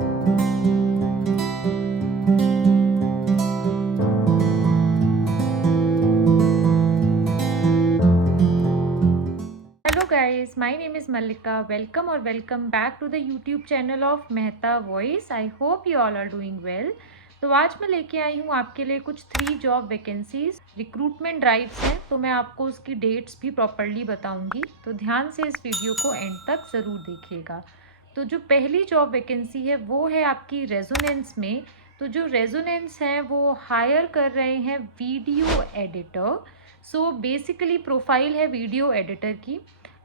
Hello guys, my name is Mallika. Welcome back to the YouTube channel of Mehta Voice. I hope you all are doing well. तो आज मैं लेके आई हूँ आपके लिए कुछ 3 जॉब वैकेंसीज रिक्रूटमेंट ड्राइव्स हैं, तो मैं आपको उसकी डेट्स भी प्रॉपरली बताऊंगी, तो ध्यान से इस वीडियो को एंड तक ज़रूर देखिएगा। तो जो पहली जॉब वैकेंसी है वो है आपकी रेजोनेंस में। तो जो रेजोनेंस है वो हायर कर रहे हैं video editor. So basically profile है वीडियो एडिटर की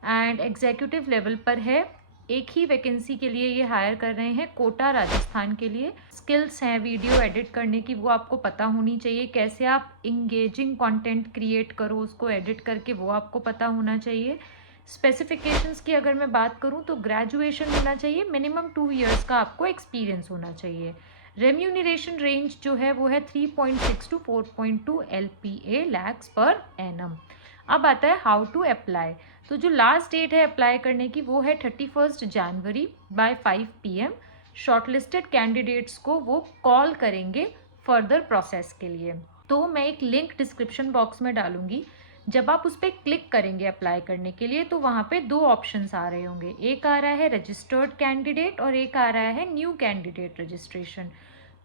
एंड एग्जीक्यूटिव लेवल पर है। एक ही वैकेंसी के लिए ये हायर कर रहे हैं, कोटा राजस्थान के लिए। स्किल्स हैं वीडियो एडिट करने की, वो आपको पता होनी चाहिए। कैसे आप इंगेजिंग कंटेंट क्रिएट करो, उसको एडिट करके, वो आपको पता होना चाहिए। स्पेसिफिकेशंस की अगर मैं बात करूं तो ग्रेजुएशन होना चाहिए, मिनिमम 2 इयर्स का आपको एक्सपीरियंस होना चाहिए। रेम्यूनरेशन रेंज जो है वो है 3.6 to 4.2 LPA lakhs per annum. अब आता है हाउ टू अप्लाई। तो जो लास्ट डेट है अप्लाई करने की वो है 31 जनवरी बाय 5 PM। शॉर्टलिस्टेड कैंडिडेट्स को वो कॉल करेंगे फर्दर प्रोसेस के लिए। तो मैं एक लिंक डिस्क्रिप्शन बॉक्स में डालूंगी। जब आप उस पर क्लिक करेंगे अप्लाई करने के लिए तो वहाँ पे 2 ऑप्शंस आ रहे होंगे। एक आ रहा है रजिस्टर्ड कैंडिडेट और एक आ रहा है न्यू कैंडिडेट रजिस्ट्रेशन।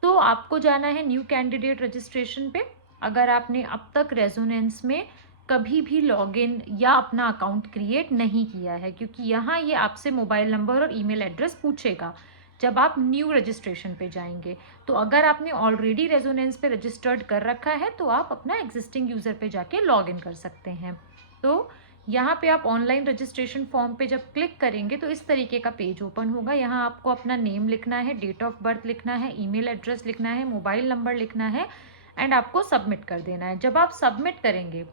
तो आपको जाना है न्यू कैंडिडेट रजिस्ट्रेशन पे। अगर आपने अब तक रेजोनेंस में कभी भी लॉगिन या अपना अकाउंट क्रिएट नहीं किया है, क्योंकि यहाँ ये आपसे मोबाइल नंबर और ईमेल एड्रेस पूछेगा जब आप न्यू रजिस्ट्रेशन पे जाएंगे। तो अगर आपने ऑलरेडी रेजोनेंस पे रजिस्टर्ड कर रखा है तो आप अपना एग्जिस्टिंग यूज़र पे जाके लॉगिन कर सकते हैं। तो यहाँ पे आप ऑनलाइन रजिस्ट्रेशन फॉर्म पे जब क्लिक करेंगे तो इस तरीके का पेज ओपन होगा। यहाँ आपको अपना नेम लिखना है, डेट ऑफ बर्थ लिखना है, ईमेल एड्रेस लिखना है, मोबाइल नंबर लिखना है एंड आपको सबमिट कर देना है। जब आप सबमिट करेंगे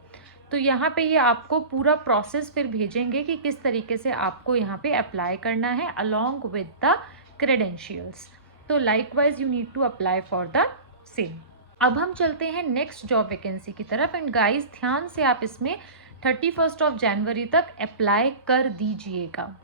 तो यहाँ पे ये आपको पूरा प्रोसेस फिर भेजेंगे कि किस तरीके से आपको यहाँ पे अप्लाई करना है अलॉन्ग विद द क्रेडेंशियल्स। तो likewise you need to apply for the same. अब हम चलते हैं नेक्स्ट जॉब वैकेंसी की तरफ एंड गाइस ध्यान से आप इसमें 31 जनवरी तक अप्लाई कर दीजिएगा।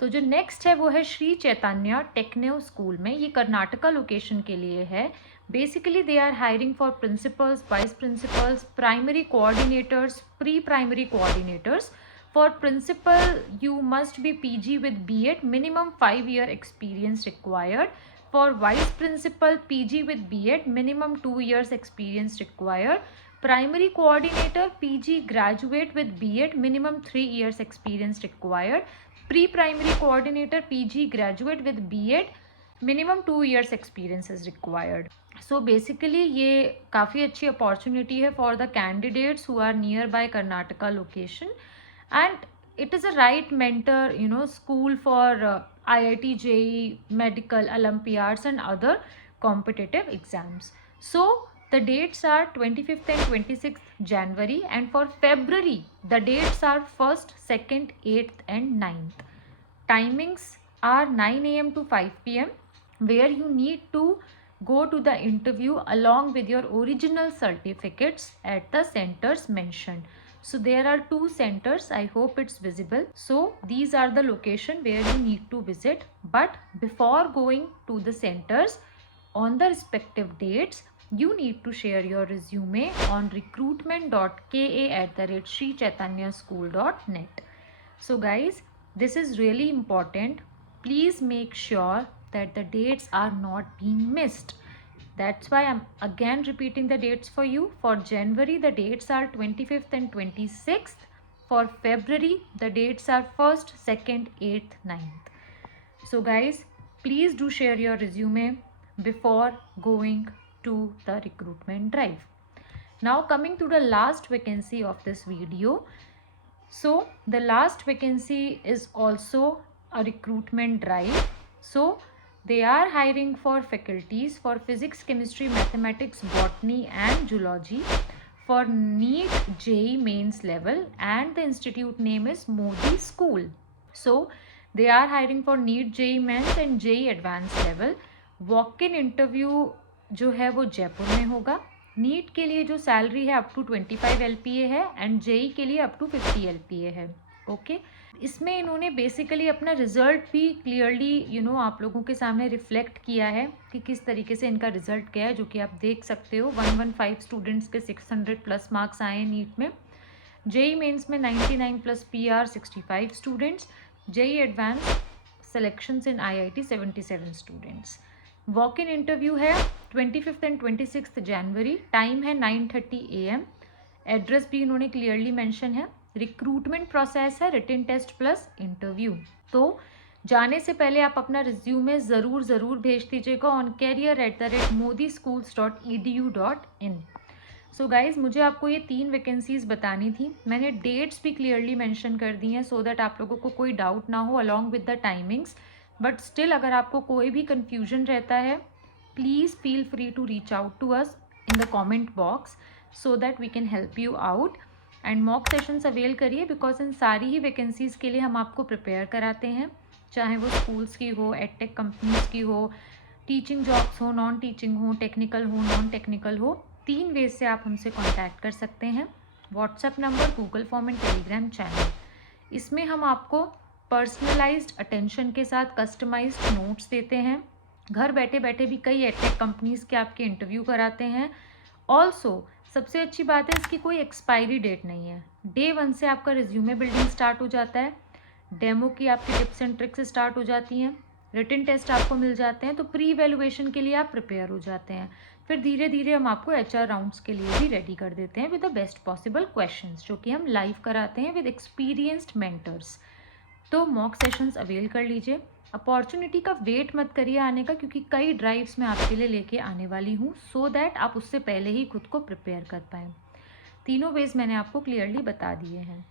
तो जो नेक्स्ट है वो है श्री चैतन्य टेक्नो स्कूल में। ये कर्नाटका लोकेशन के लिए है। Basically they are hiring for principals, vice principals, primary coordinators, pre primary coordinators. For principal, you must be PG with B.Ed, minimum 5 year experience required. For vice principal, PG with B.Ed, minimum 2 years experience required. Primary coordinator, PG graduate with B.Ed, minimum 3 years experience required. Pre-primary coordinator, PG graduate with B.Ed, minimum 2 years experience is required. So basically ये काफ़ी अच्छी opportunity है for the candidates who are nearby Karnataka location. And it is a right mentor, school for IIT JEE, medical olympiads and other competitive exams. So the dates are 25th and 26th January, and for February the dates are 1st, 2nd, 8th and 9th. Timings are 9 AM to 5 PM, where you need to go to the interview along with your original certificates at the centers mentioned. So there are 2 centers, I hope it's visible. So these are the location where you need to visit. But before going to the centers on the respective dates, you need to share your resume on recruitment.ka@srichaitanyaschool.net. So guys, this is really important. Please make sure that the dates are not being missed. That's why I'm again repeating the dates for you. For January, the dates are 25th and 26th. For February, the dates are 1st, 2nd, 8th, 9th. So guys, please do share your resume before going to the recruitment drive. Now coming to the last vacancy of this video. So the last vacancy is also a recruitment drive. So they are hiring for faculties for physics, chemistry, mathematics, botany and zoology for NEET JEE mains level, and the institute name is Modi School. So they are hiring for NEET JEE mains and JEE advanced level. Walk-in interview जो है वो जयपुर में होगा। NEET के लिए जो salary है up to 25 LPA है एंड जेई के लिए अप टू 50 LPA है। ओके, इसमें इन्होंने बेसिकली अपना रिज़ल्ट भी क्लियरली आप लोगों के सामने रिफ्लेक्ट किया है कि किस तरीके से इनका रिज़ल्ट क्या है, जो कि आप देख सकते हो। 115 स्टूडेंट्स के 600 प्लस मार्क्स आए हैं नीट में। जेई मेंस में 99 plus PR 65 students. JEE advance selections in IIT 77 students. Walk in interview है 25 एंड 26 जनवरी। टाइम है 9:30 AM। एड्रेस भी इन्होंने क्लियरली मेंशन है। रिक्रूटमेंट प्रोसेस है रिटन टेस्ट प्लस इंटरव्यू। तो जाने से पहले आप अपना रिज्यूमे ज़रूर भेज दीजिएगा ऑन career@modischools.edu.in। सो गाइज़, मुझे आपको ये 3 वैकेंसीज़ बतानी थी। मैंने डेट्स भी क्लियरली मेंशन कर दी हैं सो दैट आप लोगों को कोई डाउट ना हो along with the timings. But still अगर आपको कोई भी कन्फ्यूजन रहता है, please feel free to reach out to us in the comment box so that we can help you out. And mock sessions avail करिए because इन सारी ही वैकेंसीज़ के लिए हम आपको प्रिपेयर कराते हैं, चाहे वो स्कूल्स की हो, एडटेक कंपनीज़ की हो, टीचिंग जॉब्स हो, नॉन टीचिंग हो, टेक्निकल हो, नॉन टेक्निकल हो। 3 वेज से आप हमसे कांटेक्ट कर सकते हैं। WhatsApp number, Google form and Telegram channel. इसमें हम आपको पर्सनलाइज्ड अटेंशन के साथ कस्टमाइज्ड नोट्स देते हैं। घर बैठे बैठे भी कई एडटेक कंपनीज़ के आपके इंटरव्यू कराते हैं। ऑल्सो सबसे अच्छी बात है, इसकी कोई एक्सपायरी डेट नहीं है। डे 1 से आपका रिज्यूमे बिल्डिंग स्टार्ट हो जाता है। डेमो की आपकी टिप्स एंड ट्रिक्स स्टार्ट हो जाती हैं। रिटन टेस्ट आपको मिल जाते हैं, तो प्री वैल्यूएशन के लिए आप प्रिपेयर हो जाते हैं। फिर धीरे धीरे हम आपको HR राउंड्स के लिए भी रेडी कर देते हैं with the best possible questions, जो कि हम लाइव कराते हैं विद एक्सपीरियंस्ड मेंटर्स। तो मॉक सेशंस अवेल कर लीजिए। अपॉर्चुनिटी का वेट मत करिए आने का, क्योंकि कई ड्राइव्स मैं आपके लिए लेके आने वाली हूँ सो दैट आप उससे पहले ही खुद को प्रिपेयर कर पाएँ। तीनों वेज मैंने आपको क्लियरली बता दिए हैं।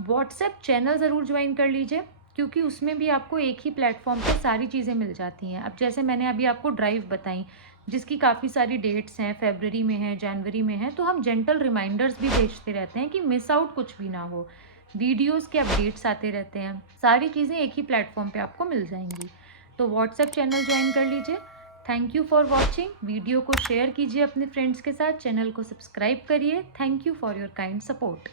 व्हाट्सएप चैनल ज़रूर ज्वाइन कर लीजिए, क्योंकि उसमें भी आपको एक ही प्लेटफॉर्म पे सारी चीज़ें मिल जाती हैं। अब जैसे मैंने अभी आपको ड्राइव बताई, जिसकी काफ़ी सारी डेट्स हैं, फरवरी में है, जनवरी में है, तो हम जेंटल रिमाइंडर्स भी भेजते रहते हैं कि मिस आउट कुछ भी ना हो। वीडियोस के अपडेट्स आते रहते हैं। सारी चीज़ें एक ही प्लेटफॉर्म पे आपको मिल जाएंगी। तो व्हाट्सएप चैनल ज्वाइन कर लीजिए। Thank you for watching. Video को शेयर कीजिए अपने फ्रेंड्स के साथ, चैनल को सब्सक्राइब करिए। Thank you for your kind support.